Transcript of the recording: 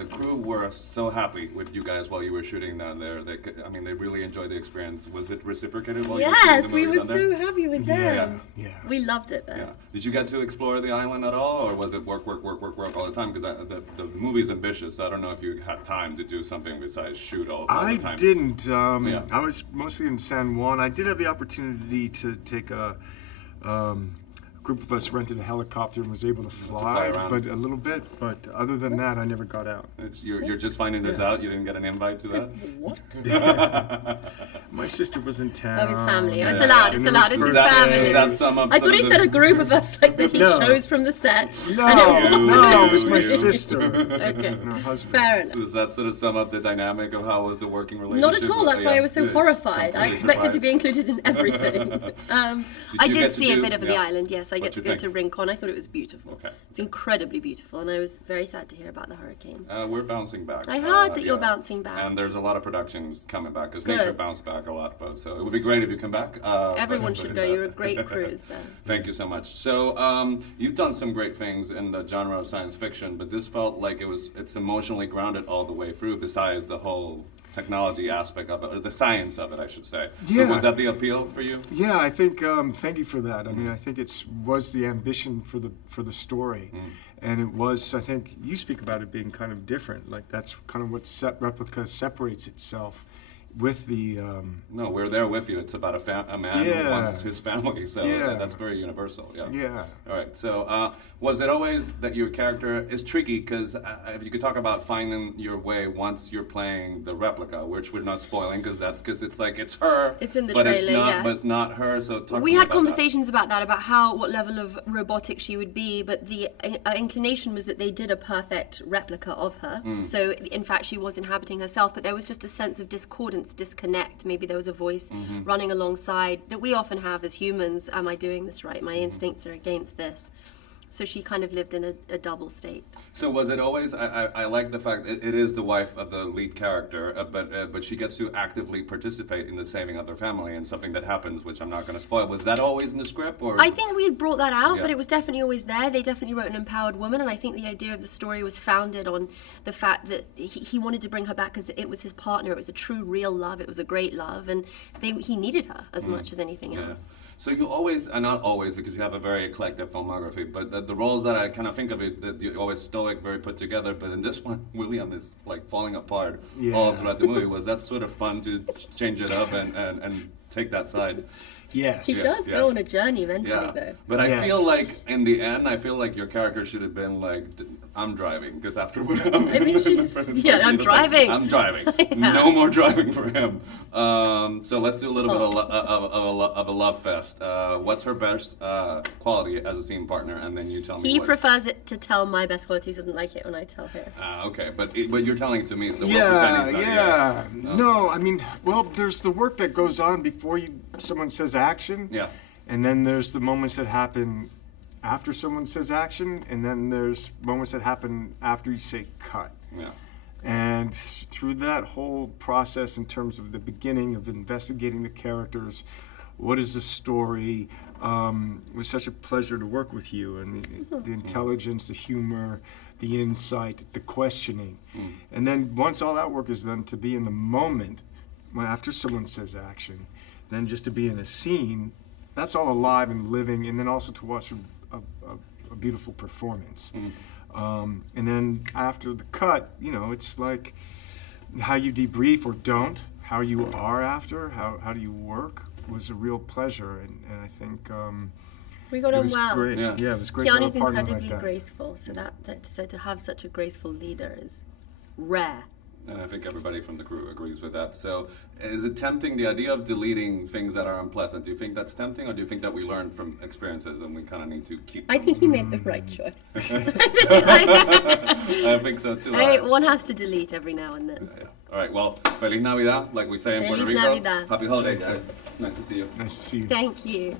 the crew were so happy with you guys while you were shooting down there. They really enjoyed the experience. Was it reciprocated while you were shooting the Yes, we movie were down there? so happy with them. Yeah. We loved it there. Yeah. Did you get to explore the island at all, or was it work all the time? Because the movie's ambitious, so I don't know if you had time to do something besides shoot all the time. I didn't. Yeah. I was mostly in San Juan. I did have the opportunity to take a group of us rented a helicopter and was able to fly, around. but a little bit. But other than that, I never got out. You're just finding this out? You didn't get an invite to that? What? My sister was in town. Oh, his family. Yeah. It's allowed. It's And it allowed. was It's his birthday. family. I thought he said a group of us, like that he No. chose from the set. No, And it wasn't. no, it was my sister Okay. and her husband. Fair enough. Does that sort of sum up the dynamic of how was the working relationship? Not at all. That's why I was so It's horrified. I completely expected to be surprised. included in everything. I you get did to see a do- bit of the yeah. island. Yes, I What'd get to you go think? to Rincon. I thought it was beautiful. Okay. It's incredibly beautiful, and I was very sad to hear about the hurricane. We're bouncing back. I heard that you're bouncing back. And there's a lot of productions coming back because Good. nature bounced back a lot. But so it would be great if you come back. Everyone but- should go. You're a great cruise there. Thank you so much. So you've done some great things in the genre of science fiction, but this felt like it's emotionally grounded all the way through. Besides the whole technology aspect of it, or the science of it, I should say. Yeah. So was that the appeal for you? Yeah, I think. Thank you for that. I mean, I think was the ambition for the story, and it was. I think you speak about it being kind of different. Like that's kind of what Replica separates itself with the. No, we're there with you. It's about a man who Yeah. wants his family, so Yeah. that's very universal. Yeah. Yeah. All right. So, was it always that your character is tricky? Because if you could talk about finding your way once you're playing the replica, which we're not spoiling, because it's like it's her. It's in the but trailer, it's not, yeah. But it's not her. So talk We to me had about conversations about that, about what level of robotic she would be, but the inclination was that they did a perfect replica of her. So in fact, she was inhabiting herself, but there was just a sense of discordance, disconnect. Maybe there was a voice running alongside that we often have as humans. Am I doing this right? My instincts are against this. So she kind of lived in a double state. So was it always? I like the fact it is the wife of the lead character, but she gets to actively participate in the saving of their family and something that happens, which I'm not going to spoil. Was that always in the script, or? I think we had brought that out, Yeah. but it was definitely always there. They definitely wrote an empowered woman, and I think the idea of the story was founded on the fact that he wanted to bring her back because it was his partner. It was a true, real love. It was a great love, and he needed her as much as anything else. So you always, and not always, because you have a very eclectic filmography, but the roles that I kind of think of it, that you're always stoic, very put together, but in this one, William is like falling apart all throughout the movie. Was that sort of fun to change it up and take that side? Yes. He does go on a journey mentally, though. But I Yes. feel like in the end, I feel like your character should have been like, I'm driving, because afterward, I mean, I'm driving. I'm driving. Yeah. No more driving for him. So let's do a little bit of a love fest. What's her best quality as a scene partner, and then you tell me. He what. prefers it to tell my best qualities, doesn't like it when I tell her. Okay, but you're telling it to me, so we'll pretend he's not. Yeah. No, I mean, well, there's the work that goes on before someone says action. Yeah. And then there's the moments that happen after someone says action, and then there's moments that happen after you say cut. Yeah. And through that whole process, in terms of the beginning of investigating the characters, what is the story, it was such a pleasure to work with you. And the intelligence, the humor, the insight, the questioning. And then once all that work is done, to be in the moment, after someone says action, then just to be in a scene, that's all alive and living, and then also to watch a beautiful performance. And then after the cut, it's like how you debrief or don't, how you are after, how do you work was a real pleasure, and I think We got it on was well. great. Yeah. Yeah, it was great to have Keanu's a partner incredibly like that. graceful, so to have such a graceful leader is rare. And I think everybody from the crew agrees with that. So is it tempting, the idea of deleting things that are unpleasant? Do you think that's tempting, or do you think that we learn from experiences and we kind of need to keep I them? think he made the right choice. I think so too. One has to delete every now and then. Yeah. All right, well, Feliz Navidad, like we say in Puerto Feliz Rico. Navidad. Happy holidays, guys. Nice to see you. Nice to see you. Thank you.